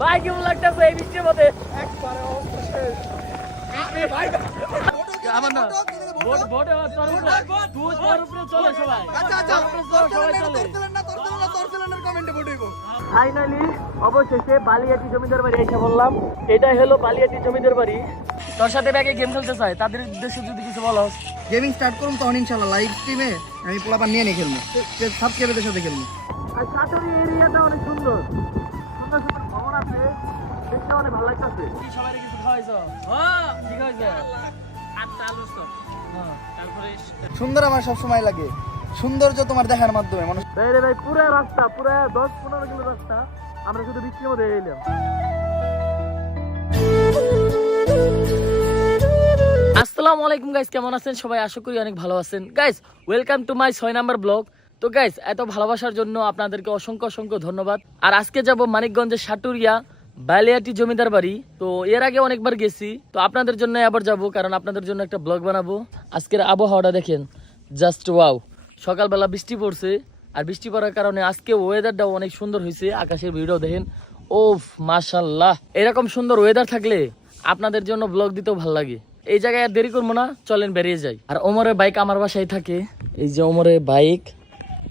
ভাই কেমন লাগতেছে এই বৃষ্টির মধ্যে? একবারে অবস্থা শেষ। ভাই আমার না ভোট ভোট তোর উপরে চলে সবাই। আচ্ছা তোর উপরে সবাই চলে। কমেন্টে ভোট হইব। ফাইনালি অবশেষে বালিয়াটি জমিদার বাড়ি এসে বললাম, এটাই হলো বালিয়াটি জমিদার বাড়ি। তোর সাথে ব্যাগে গেম খেলতে চাই, তাদের উদ্দেশ্যে যদি কিছু বলো। গেমিং স্টার্ট করুন তখন ইনশাআল্লাহ লাইভ স্ট্রিমে আমি পোলাপান নিয়ে নিয়ে খেলবো, সাবস্ক্রাইবারদের সাথে খেলবো। আর সাটুরি এরিয়াটা অনেক সুন্দর সুন্দর সুন্দর ভবন আছে, দেখতে অনেক ভালো লাগতেছে। কি সবাই কিছু খাওয়াইছো? হ্যাঁ কি খাওয়াইছো? আটটা আলুর চপ। হ্যাঁ তারপরে সুন্দর আমার সব সময় লাগে, সৌন্দর্য তোমার দেখার মাধ্যমে মানুষ। ভাই রে ভাই পুরো রাস্তা পুরো 10-15 কিলো রাস্তা আমরা শুধু বৃষ্টির মধ্যে এলাম। আসসালামু আলাইকুম গাইস, কেমন আছেন সবাই? আশা করি অনেক ভালো আছেন। Guys welcome to my 6 number blog. তো গাইস এত ভালোবাসার জন্য আপনাদেরকে অসংখ্য অসংখ্য ধন্যবাদ। আর আজকে যাব মানিকগঞ্জের সাটুরিয়া বালিয়াটি জমিদার বাড়ি। তো এর আগে অনেকবার গেছি, তো আপনাদের জন্য আবার যাব, কারণ আপনাদের জন্য একটা ব্লগ বানাবো। আজকের আবহাওয়াটা দেখেন, জাস্ট ওয়াও। সকালবেলা বৃষ্টি পড়ছে, আর বৃষ্টি পড়ার কারণে আজকে ওয়েদারটাও অনেক সুন্দর হয়েছে। আকাশের ভিডিও দেখেন, ওফ মাশাআল্লাহ। এরকম সুন্দর ওয়েদার থাকলে আপনাদের জন্য ব্লগ দিতেও ভালো লাগে। এই জায়গায় আর দেরি করবো না, চলেন বেরিয়ে যাই। আর ওমরের বাইক আমার বাসায় থাকে, এই যে ওমরের বাইক।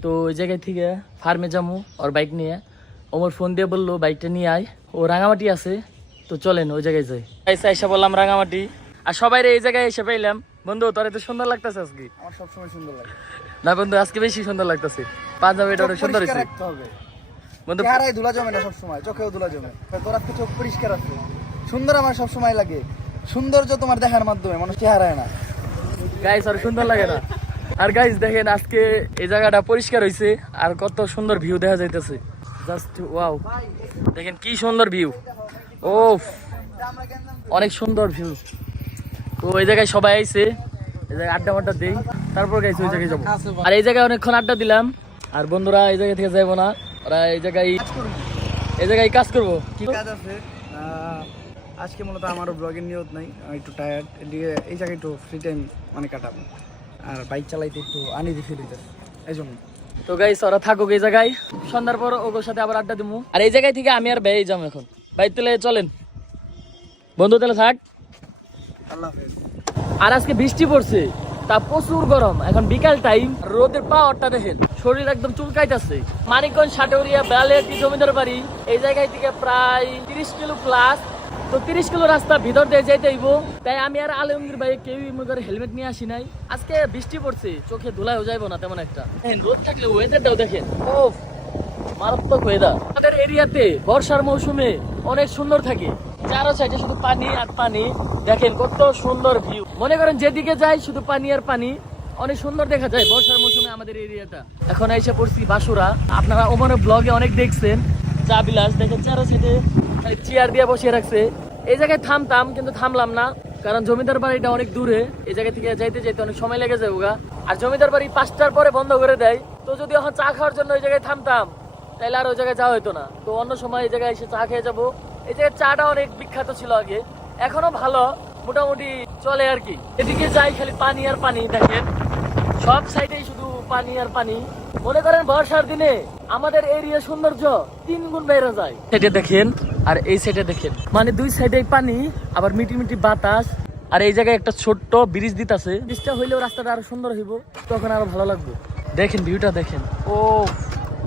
তো ওই জায়গায় থেকে ফার্মে যাবো ওর বাইক নিয়ে। ওমর ফোন দিয়ে বললো বাইকটা নিয়ে আয়, ও রাঙামাটি আছে। তো চলেন ওই জায়গায় যাই। এসে বললাম রাঙামাটি, আর সবাই এই জায়গায় এসে পাইলাম। বন্ধু তোর এত সুন্দর লাগতেছে আজকে? আমার সবসময় সুন্দর লাগে না বন্ধু, আজকে বেশি সুন্দর লাগতেছে। পাঞ্জাবিটা অনেক সুন্দর হয়েছে বন্ধু। চেহারায় ধুলা জমে না সবসময়, চোখেও ধুলা জমে। তোর আজকে চোখ পরিষ্কার আছে, সুন্দর আমার সবসময় লাগে, সৌন্দর্য তোমার দেখার মাধ্যমে মানুষ চেহারায় না। গাইস আর সুন্দর লাগে না? আর গাইস দেখেন আজকে এই জায়গাটা পরিষ্কার হয়েছে, আর কত সুন্দর ভিউ দেখা যাইতেছে, জাস্ট ওয়াও। দেখেন কি সুন্দর ভিউ, ওফ অনেক সুন্দর ভিউ। তো এই জায়গায় সবাই আইছে, এই জায়গায় আড্ডা মাড্ডা দেই, তারপর গাইছে ওই জায়গায় যাবো। আর এই জায়গায় অনেকক্ষণ আড্ডা দিলাম, আর বন্ধুরা এই জায়গা থেকে যাবো না, ওরা এই জায়গায় কাজ করবো। কি কাজ আছে আজকে? মূলত আমারও ব্লগের নিয়ত নাই, আমি একটু টায়ার্ড, এদিকে এই জায়গায় একটু ফ্রি টাইম মানে কাটাবো, আর বাইক চালাইতে একটু আনিদি ফিল হইতে, এই জন্য। তো গাইস ওরা থাকুক এই জায়গায়, সন্ধ্যার পর ওর সাথে আবার আড্ডা দিবো। আর এই জায়গায় থেকে আমি আর ভাই যাবো এখন। ভাই তাহলে চলেন বন্ধু, তাহলে থাক, আল্লাহ হাফেজ। আর আজকে বৃষ্টি পড়ছে, তা প্রচুর গরম। এখন বিকাল টাইম, রোদের পাওয়ারটা দেখেন, শরীর একদম চুলকাইতেছে। মানিকগঞ্জ সাটুরিয়া বালিয়াটি জমিদার বাড়ি এই জায়গায় থেকে প্রায় 30 কিলো প্লাস। তো 30 কিলো রাস্তা ভিতর দিয়ে যাইতে হইব। তাই আমি আর আলমগীর ভাই কেউই মনে করে হেলমেট নিয়ে আসি নাই। আজকে বৃষ্টি পড়ছে, চোখে ধুলাও যাইবো না তেমন একটা। রোদ থাকলে ওয়েদারটাও দেখেন, ও মারাত্মক ওয়েদার। আমাদের এরিয়াতে বর্ষার মৌসুমে অনেক সুন্দর থাকে, চারো সাইডে শুধু পানি আর পানি। দেখেন কত সুন্দর ভিউ, মনে করেন যেদিকে যাই শুধু পানি আর পানি, অনেক সুন্দর দেখা যায় বর্ষার মৌসুমে আমাদের এরিয়াটা। এখন এসে পড়ছি বাসুরা। আপনারা ওমরের ব্লগে অনেক দেখছেন চা বিলাস, দেখেন চারো সাইডে চেয়ার দিয়ে বসিয়ে রাখছে। এই জায়গায় থামতাম, কিন্তু থামলাম না, কারণ জমিদার বাড়িটা অনেক দূরে। এই জায়গা থেকে যাইতে যাইতে অনেক সময় লেগে যায় ওগা। আর জমিদার বাড়ি 5টার পরে বন্ধ করে দেয়। তো যদি এখন চা খাওয়ার জন্য ওই জায়গায় থামতাম, তাইলে আর ওই জায়গায় যাওয়া হইতো না। তো অন্য সময় এই জায়গায় এসে চা খেয়ে যাবো। এই জায়গায় চাটা অনেক বিখ্যাত ছিল আগে, এখনো ভালো মোটামুটি চলে আর কি। এদিকে যাই খালি পানি আর পানি, দেখেন সব সাইডেই শুধু পানি আর পানি। মনে করেন বর্ষার দিনে আমাদের এরিয়া সৌন্দর্য 3 গুণ বেড়ে যায়। সাইডে দেখেন আর এই সাইডে দেখেন, মানে দুই সাইডে পানি, আবার মিটি মিটি বাতাস। আর এই জায়গায় একটা ছোট্ট ব্রিজ দিতেছে, ব্রিজটা হইলেও রাস্তাটা আরো সুন্দর হইব, তখন আরো ভালো লাগবে। দেখেন ভিউটা দেখেন, ও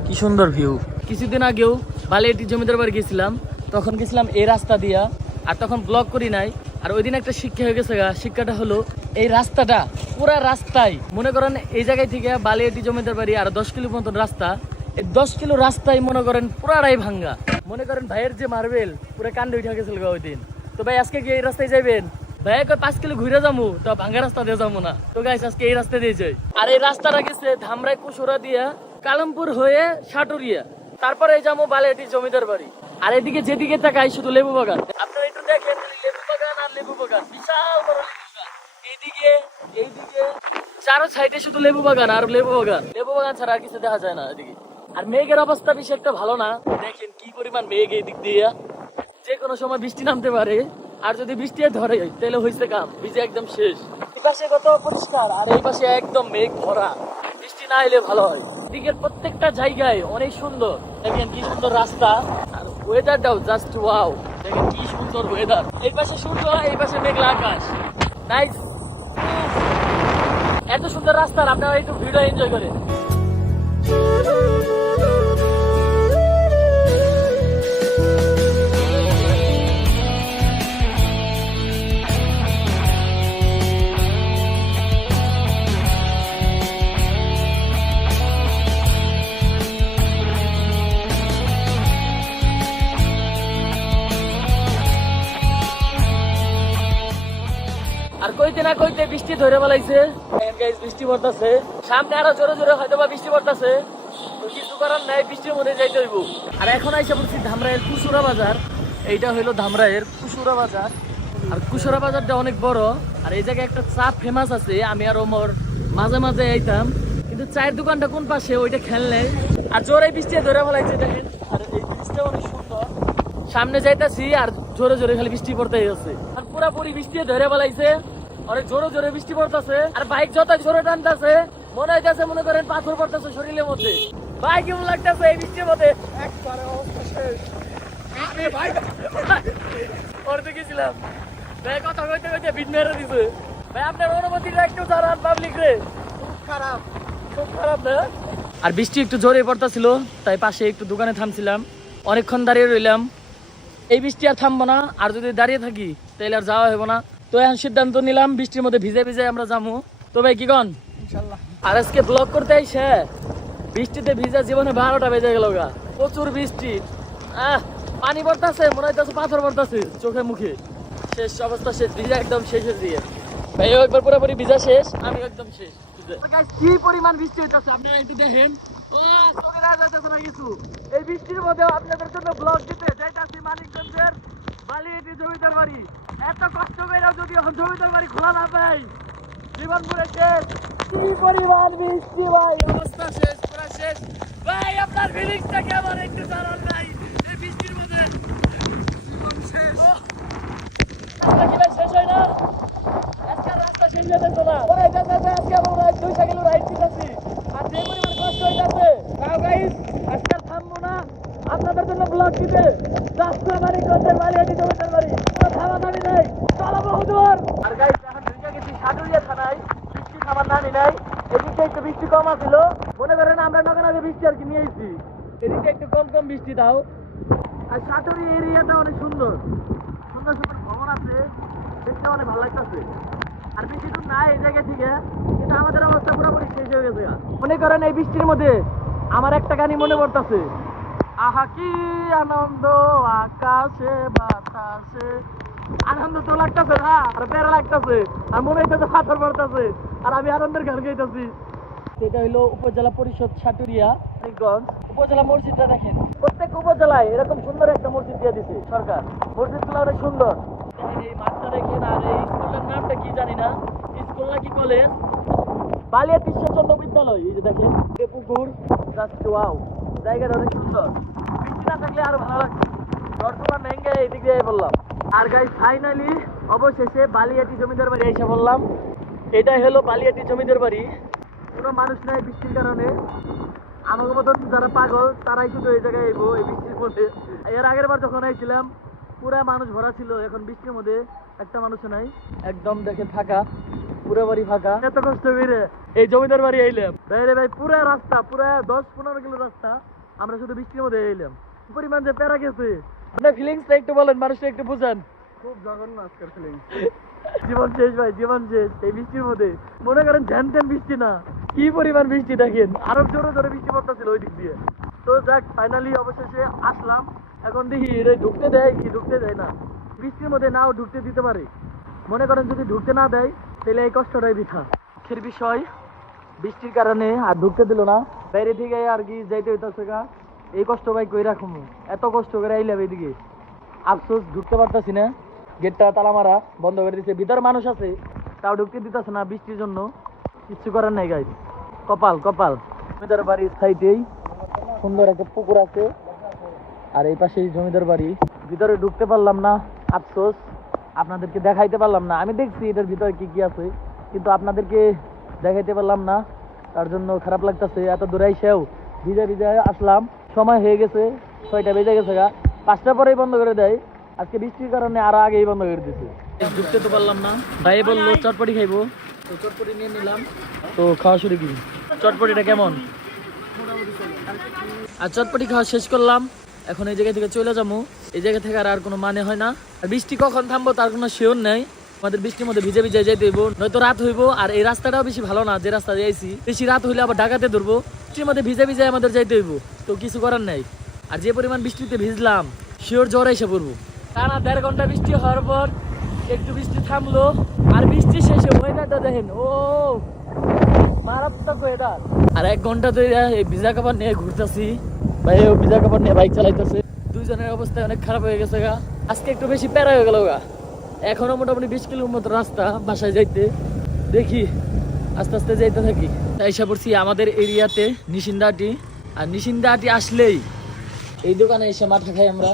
কি সুন্দর ভিউ। কিছুদিন আগেও বালিয়াটি জমিদার বাড়ি গেছিলাম, তখন গেছিলাম এই রাস্তা দিয়া, আর তখন ব্লগ করি নাই। আর ওই দিন একটা শিক্ষা হয়ে গেছে, শিক্ষাটা হলো এই রাস্তাটা পুরা রাস্তায়, মনে করেন এই জায়গায় থেকে বালিয়াটি জমিদার বাড়ি আর 10 কিলো মতন রাস্তা, এই 10 কিলো রাস্তায় মনে করেন পুরাটাই ভাঙ্গা। মনে করেন ভাইয়ের যে মার্বেল পুরো কান্দে উঠে গেছিল ওই দিন। তো ভাই আজকে কি এই রাস্তায় যাইবেন? ভাই 5 কিলো ঘুরে যাবো, তো ভাঙ্গা রাস্তা দিয়ে যাবো না। তো গাইস আজকে এই রাস্তা দিয়ে যাই। আর এই রাস্তাটা গেছে ধামরাই কুসুরা দিয়া কালামপুর হয়ে সাটুরিয়া, তারপরে যাবো বালিয়াটি জমিদার বাড়ি। আর এদিকে যেদিকে তাকাই শুধু লেবু বাগান। আপনারা একটু দেখেন, লেবু বাগান আর লেবু বাগান, বিশাল বড় লেবু বাগান। এইদিকে চারো সাইডে শুধু লেবু বাগান আর লেবু বাগান, লেবু বাগান ছাড়া আর কিছু দেখা যায় না এদিকে। আর মেঘের অবস্থা বেশি একটা ভালো না, দেখেন কি পরিমাণ মেঘ এই দিক দিয়ে, যে কোনো সময় বৃষ্টি নামতে পারে। আর যদি বৃষ্টি ধরে তাহলে হয়েছে কাম, ভিজে একদম শেষ। এই পাশে কত পরিষ্কার, আর এই পাশে একদম মেঘ ভরা, বৃষ্টি না এলে ভালো হয়। এদিকের প্রত্যেকটা জায়গায় অনেক সুন্দর, দেখেন কি সুন্দর রাস্তা আর ওয়েদারটাও জাস্ট ওয়াও। দেখেন কি সুন্দর ওয়েদার, এই পাশে সূর্য এই পাশে মেঘলা আকাশ, নাইস। এত সুন্দর রাস্তা, আর আপনারা একটু ভিডিও এনজয় করেন। আর কইতে না কইতে বৃষ্টি ধরে বেলাইছে, বৃষ্টি পড়তেছে, সামনে আরো জোরে জোরে হয়তো বা বৃষ্টি পড়তেছে, কিছু করার নাই, বৃষ্টির মধ্যে যাইতে হইব। আর এখন আইসা বলছি ধামরাইয়ের কুসুরা বাজার। এইটা হইলো ধামরাইয়ের কুসুরা বাজার। আর কুসুরা বাজারটা অনেক বড়, আর এই জায়গায় একটা চা ফেমাস আছে, আমি আর ওমর মাঝে মাঝে আইতাম, কিন্তু চায়ের দোকানটা কোন পাশে ওইটা খেয়াল নেই। আর জোরে বৃষ্টি ধরে বেলাইছে দেখেন, আর এই বৃষ্টিটা অনেক সুন্দর। সামনে যাইতাছি আর জোরে জোরে খালি বৃষ্টি পড়তেই আছে, আর পুরাপুরি বৃষ্টি ধরে বেলাইছে, অনেক জোরে জোরে বৃষ্টি পড়তেছে। আর বাইক যত জোরে টানতেছে মনে হইতেছে মনে করেন পাথর পড়তেছে শরীরের মধ্যে। বাইক কেমন লাগতেছে এই বৃষ্টির মধ্যে, একবারে অবস্থা শেষ। পড়তে গেছিলাম ভাই, কথা কইতে কইতে বিট মেরে দিছে ভাই। আপনার অনুমতিটা একটু জানান পাবলিক রে। খুব খারাপ, খুব খারাপ না? আর বৃষ্টি একটু জোরে পড়তেছিল, তাই পাশে একটু দোকানে থামছিলাম, অনেকক্ষণ দাঁড়িয়ে রইলাম। এই বৃষ্টি আর থামবো না, আর যদি দাঁড়িয়ে থাকি তাহলে আর যাওয়া হইব না। তো এখন সিদ্ধান্ত নিলাম বৃষ্টির মধ্যে ভিজে ভিজে আমরা যাবো। তো ভাই কি কন? ইনশাআল্লাহ। আর আজকে ব্লগ করতে আইসে বৃষ্টিতে ভিজা জীবনে 12টা বেজে গেল গা। প্রচুর বৃষ্টি, পানি পড়তেছে, মনে হইতেছে পাথর পড়তেছে চোখে মুখে। শেষ অবস্থা, শেষ ভিজা একদম শেষের দিয়ে। ভাই একবার পুরোপুরি ভিজা শেষ, আমি একদম শেষ। কি পরিমাণ বৃষ্টি হইতেছে আপনারা একটু দেখেন। চোখে দেখা যাইতেছে না কিছু। এই বৃষ্টির মধ্যে আপনাদের জন্য ব্লগ দিতে যাইতেছি মানিকগঞ্জের বালিয়াটি জমিদার বাড়ি। এত কষ্ট করে যদি জমিদার বাড়ি খোলা না পাই, জীবন পুরো শেষ। কি পরিমাণ বৃষ্টি ভাই, অবস্থা শেষ, পুরো শেষ ভাই। আপনার ফিলিংসটা কেমন একটু জানান ভাই এই বৃষ্টির মধ্যে? জীবন শেষ। রাস্তা কি ভাই শেষ হয় না? আজকে রাস্তা শেষ হয়ে যাচ্ছে না, পরে যাচ্ছে আজকে আমরা 2 কিলো রাইড দিতেছি, আর যে পরিমাণ কষ্ট হয়ে যাচ্ছে। তাও গাইস আজকে থামবো না, আপনাদের জন্য ব্লগ দিতে রাস্তা মানিকগঞ্জের বালিয়াটি জমিদার বাড়ি। কোনো থামাথামি নাই, চলো বহুদূর। আর গাইস এখন ঢুকে গেছি সাটুরিয়া থানায়, বৃষ্টি থামার নামি নাই। এদিকে একটু বৃষ্টি কম আছিল, মনে করেন আমরা নগরাগে বৃষ্টি আর কি নিয়ে এসেছি। এদিকে একটু কম কম বৃষ্টি দাও। আর সাটুরিয়া এরিয়াটা অনেক সুন্দর, সুন্দর সুন্দর ভবন আছে, দেখতে অনেক ভালো লাগতেছে। আর বৃষ্টি তো নাই এই জায়গা থেকে, কিন্তু আমাদের অবস্থা পুরোপুরি শেষ হয়ে গেছে। মনে করেন এই বৃষ্টির মধ্যে আমার একটা গানই মনে পড়তেছে, আহা কি আনন্দ আকাশে বাতাসে। আনন্দ তো লাগতেছে না, আর প্যারা লাগতেছে, আর মনে হইতেছে পাথর পড়তেছে, আর আমি আনন্দের গান গাইতেছি। সেটা হলো উপজেলা পরিষদ সাটুরিয়া মানিকগঞ্জ। উপজেলা মসজিদটা দেখেন, প্রত্যেক উপজেলায় এরকম সুন্দর একটা মসজিদ দিয়ে দিছে সরকার। মসজিদগুলো অনেক সুন্দর। এই মাঠটা দেখেন, আর এই স্কুলের নামটা কি জানি না, স্কুল নাকি কলেজ, বালিয়াটি সেচন্দ্র বিদ্যালয়। এই যে দেখেন পুকুর, জাস্ট ওয়াও, জায়গাটা অনেক সুন্দর। বৃষ্টি না থাকলে আরো ভালো লাগছে। বর্তমান ভেঙ্গে এইদিক দিয়ে বললাম। আর গাইস ফাইনালি অবশেষে বালিয়াটি জমিদার বাড়ি এসে বললাম। এটাই হলো বালিয়াটি জমিদার বাড়ি। কোনো মানুষ নাই বৃষ্টির কারণে, আমাকে মতন যারা পাগল তারাই শুধু এই জায়গায় আইবো এই বৃষ্টির মধ্যে। এর আগের বার যখন আইছিলাম পুরা মানুষ ভরা ছিল, এখন বৃষ্টির মধ্যে একটা মানুষও নাই, একদম দেখে ফাঁকা, পুরো বাড়ি ফাঁকা। এত কষ্ট করে এই জমিদার বাড়ি আইলাম ভাই ভাই, পুরা রাস্তা পুরা 10-15 কিলো রাস্তা আমরা শুধু বৃষ্টির মধ্যে এলাম। পরিমাণ যে প্যারা গেছে, আপনার ফিলিংসটা একটু বলেন, মানুষটা একটু বুঝান। খুব জঘন্য আজকের ফিলিংস। জীবন শেষ ভাই, জীবন শেষ এই বৃষ্টির মধ্যে। মনে করেন ঝ্যান ঝ্যান বৃষ্টি না, কি পরিমাণ বৃষ্টি দেখেন, আরো জোরে জোরে বৃষ্টি পড়তেছিল ওই দিক দিয়ে। তো যাক ফাইনালি অবশেষে আসলাম। এখন দেখি এটা ঢুকতে দেয় কি ঢুকতে দেয় না। বৃষ্টির মধ্যে নাও ঢুকতে দিতে পারে, মনে করেন যদি ঢুকতে না দেয় তাহলে এই কষ্টটাই বৃথা। দুঃখের বিষয় বৃষ্টির কারণে আর ঢুকতে দিল না, বাইরে থেকে আর কি যাইতে হইতেছে গা। এই কষ্ট ভাই কই রাখুন, এত কষ্ট করে আইলাম এইদিকে, আফসোস ঢুকতে পারতাছি না। গেটটা তালা মারা বন্ধ করে দিচ্ছে, ভিতরে মানুষ আছে তাও ঢুকতে দিতেছে না বৃষ্টির জন্য। কিচ্ছু করার নাই গাইস, কপাল কপাল। জমিদার বাড়ির সাইডেই সুন্দর একটা পুকুর আছে, আর এই পাশেই জমিদার বাড়ি। ভিতরে ঢুকতে পারলাম না, আফসোস। আপনাদেরকে দেখাইতে পারলাম না। আমি দেখছি এটার ভিতরে কি কি আছে, কিন্তু আপনাদেরকে দেখাইতে পারলাম না, তার জন্য খারাপ লাগতেছে। এত দূরে এসেও ভিজে ভিজে আসলাম। সময় হয়ে গেছে, 6টা বেজে গেছে গা, 5টার পরেই বন্ধ করে দেয়। আজকে বৃষ্টির কারণে আরো আগেই বন্ধ করে দিচ্ছে। ঢুকতে তো পারলাম না, ভাই বললো চটপটি খাইবো, তো চটপটি নিয়ে নিলাম। তো খাওয়া শুরু করি। চটপটিটা কেমন? আর চটপটি খাওয়া শেষ করলাম, এখন এই জায়গা থেকে চলে যাবো। এই জায়গা থেকে আর কোনো মানে হয় না। আর বৃষ্টি কখন থামবো তার কোনো শিওর নেই। আমাদের বৃষ্টির মধ্যে ভিজে ভিজে যাইতে হইব, নয়তো রাত হইব। আর এই রাস্তাটাও বেশি ভালো না, যে রাস্তা যাইছি, বেশি রাত হইলে আবার ঢাকাতে ধরবো। বৃষ্টির মধ্যে ভিজে ভিজে আমাদের যাইতে হইব, তো কিছু করার নাই। আর যে পরিমাণ বৃষ্টিতে ভিজলাম, শিওর জ্বর এসে পড়বো। টানা 1.5 ঘন্টা বৃষ্টি হওয়ার পর একটু বৃষ্টি থামলো, আর বৃষ্টি শেষে ওয়েদারটা দেখেন, ও মারাত্মক ওয়েদার। আর 1 ঘন্টা ধরে এই ভিজা কাপড় নিয়ে ঘুরতেছি, ভাই ও ভিজা কাপড় নিয়ে বাইক চালাইতেছে। দুইজনের অবস্থা অনেক খারাপ হয়ে গেছে গা। আজকে একটু বেশি প্যারা হয়ে গেল গা। এখনো মোটামুটি 20 কিলোর মতো রাস্তা বাসায় যাইতে, দেখি আস্তে আস্তে যাইতে থাকি। তাই এসে পড়ছি আমাদের এরিয়াতে নিশিন্দাহাটি। আর নিশিন্দাহাটি আসলেই এই দোকানে এসে মাঠা খাই আমরা।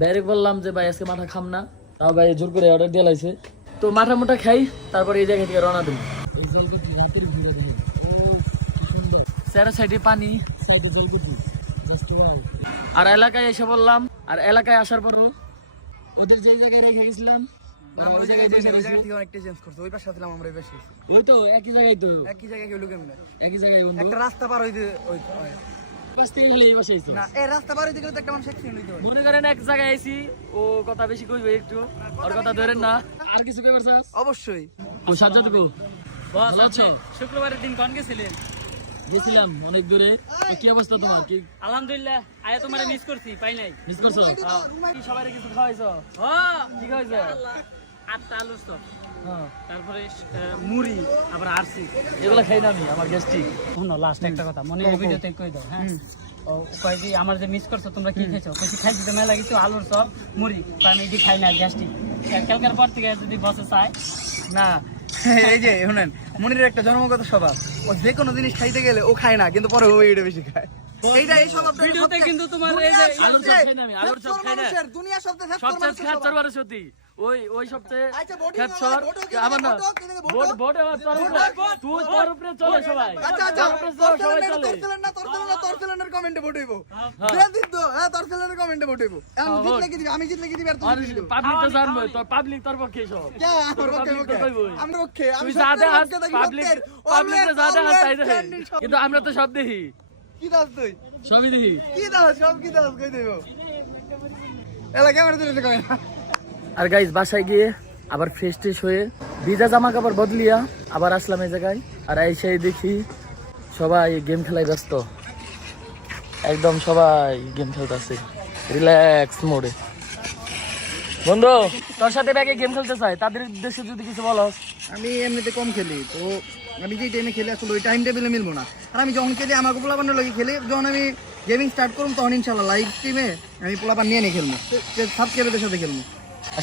ডাইরেক্ট বললাম যে ভাই আজকে মাঠা খাম না, তাও ভাই জোর করে অর্ডার দিয়ে লাইছে। তো মাঠা মোটা খাই, তারপরে এই জায়গা থেকে রওনা দেবো। চারো সাইডে পানি, সাইডে জলকুটি, আর এলাকায় এসে বললাম। আর এলাকায় আসার পর ওদের যে জায়গায় রেখে গেছিলাম, ওই জায়গায় থেকে অনেকটা চেঞ্জ করছে, ওই পাশে ছিলাম আমরা, এই পাশে ওই তো একই জায়গায়, তো একই জায়গায় কেউ কেমনে একই জায়গায় বন্ধু। একটা রাস্তা পার হইতে ওই পাশ থেকে হলে এই পাশে আইছো না, এই রাস্তা পার হইতে গেলে তো একটা মানুষ অ্যাক্সিডেন্ট হইতে পারে। মনে করেন এক জায়গায় আইছি, ও কথা বেশি কইবে একটু, ওর কথা ধরেন না। আর কিছু কইবার চাস? অবশ্যই। ও সাজ্জাদকো ভালো আছো? শুক্রবারের দিন কোন গেছিলেন? গেছিলাম অনেক দূরে। তো কি অবস্থা তোমার? কি আলহামদুলিল্লাহ, আয়া তোমারে মিস করছি, পাই নাই। মিস করছো? কি সবাই কিছু খাওয়াইছো? কি খাওয়াইছো? 8টা আলুর চপ, হ্যাঁ, তারপরে মুড়ি, আবার আরসি। এগুলো খাই না আমি, আমার গ্যাস্ট্রিক। শোনো, লাস্ট একটা কথা মনে ভিডিওতে কই দাও, হ্যাঁ? ও কয় যে আমার যে মিস করছো তোমরা কি খেয়েছো? কইছি খাইছি তো মেলা কিছু, আলুর চপ মুড়ি, কারণ এটি খাই না, গ্যাস্ট্রিক। কালকের পর থেকে যদি বসে চায় না, এই যে শুনেন, মনিরের একটা জন্মগত স্বভাব, ও যে কোনো জিনিস খাইতে গেলে ও খায় না, কিন্তু পরে ও এটা বেশি খায়। এইটা এই স্বভাবটা ভিডিওতে কিন্তু তোমার এই যে আলুর চপ খাই না আমি, আলুর চপ খাই না। দুনিয়ার সবচেয়ে সবচেয়ে খাচ্ছর বারে সত্যি ওই সবচেয়ে খাচ্ছর আমার না। ভোট আবার তোর উপরে, তুই তোর উপরে চলে সবাই। আচ্ছা তোর উপরে সবাই চলে। তোর ছেলের কমেন্টে ভোট হইবো, দিন তো, হ্যাঁ তোর ছেলের কমেন্টে ভোট হইবো। আমি জিতলে কি দিবি, আমি জিতলে কি দিবি, আর তুই দিবি। পাবলিক তো জানবো, তোর পাবলিক তোর পক্ষে সব। আমরা ওকে, আমি তুই যা দে হাস পাবলিক, পাবলিকে যা দে হাস তাই দেখে। কিন্তু আমরা তো সব দেখি, কি দাস তুই, সবই দেখি। কি দাস, সব কি দাস কই দেব, এলা ক্যামেরা দিতে কই না। আর গাইস বাসায় গিয়ে আবার ফ্রেশ ট্রেশ হয়ে ভিজা জামা কাপড় বদলিয়া আবার আসলাম এই জায়গায়। আর এসে দেখি সবাই গেম খেলায় ব্যস্ত, একদম সবাই গেম খেলতেছে রিল্যাক্স মোডে। বন্ধু তোর সাথে ব্যাগে গেম খেলতে চাই, তাদের উদ্দেশ্যে যদি কিছু বলো। আমি এমনিতে কম খেলি, তো আমি যে টাইমে খেলে আসলে ওই টাইম টেবিলে মিলবো না। আর আমি যখন খেলি আমার পোলাপানের লগে খেলি, যখন আমি গেমিং স্টার্ট করবো তখন ইনশাল্লাহ লাইভ স্ট্রিমে আমি পোলাপান নিয়ে নিয়ে খেলবো, সাবস্ক্রাইবারদের সাথে খেলবো।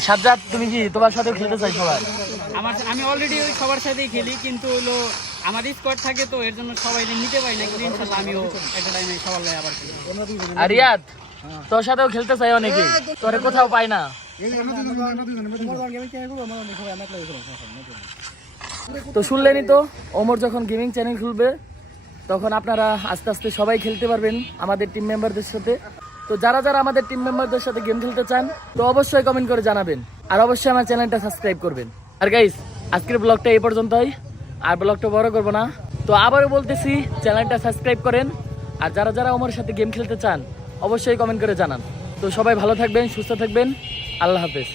সাজ্জাদ তুমি কি তোমার সাথেও খেলতে চাই সবাই? আমি অলরেডি ওই সবার সাথেই খেলি, কিন্তু হলো আমার স্কোয়াড থাকে, তো এর জন্য সবাই নিতে পারি না, কিন্তু ইনশাল্লাহ আমিও একটা টাইমে সবার লাগে আবার খেলি। আর রিয়াদ তোর সাথেও খেলতে চাই অনেকে, তোরে কোথাও পাই না। তো শুনলেনই তো, ওমর যখন গেমিং চ্যানেল খুলবে তখন আপনারা আস্তে আস্তে সবাই খেলতে পারবেন আমাদের টিম মেম্বারদের সাথে। তো যারা যারা আমাদের টিম মেম্বারদের সাথে গেম খেলতে চান তো অবশ্যই কমেন্ট করে জানাবেন, আর অবশ্যই আমার চ্যানেলটা সাবস্ক্রাইব করবেন। আর গাইস আজকের ব্লগটা এই পর্যন্তই, আর ব্লগটা বড় করবো না। তো আবারও বলতেছি, চ্যানেলটা সাবস্ক্রাইব করেন। আর যারা যারা ওমরের সাথে গেম খেলতে চান অবশ্যই কমেন্ট করে জানান। তো সবাই ভালো থাকবেন, সুস্থ থাকবেন, আল্লাহ হাফেজ।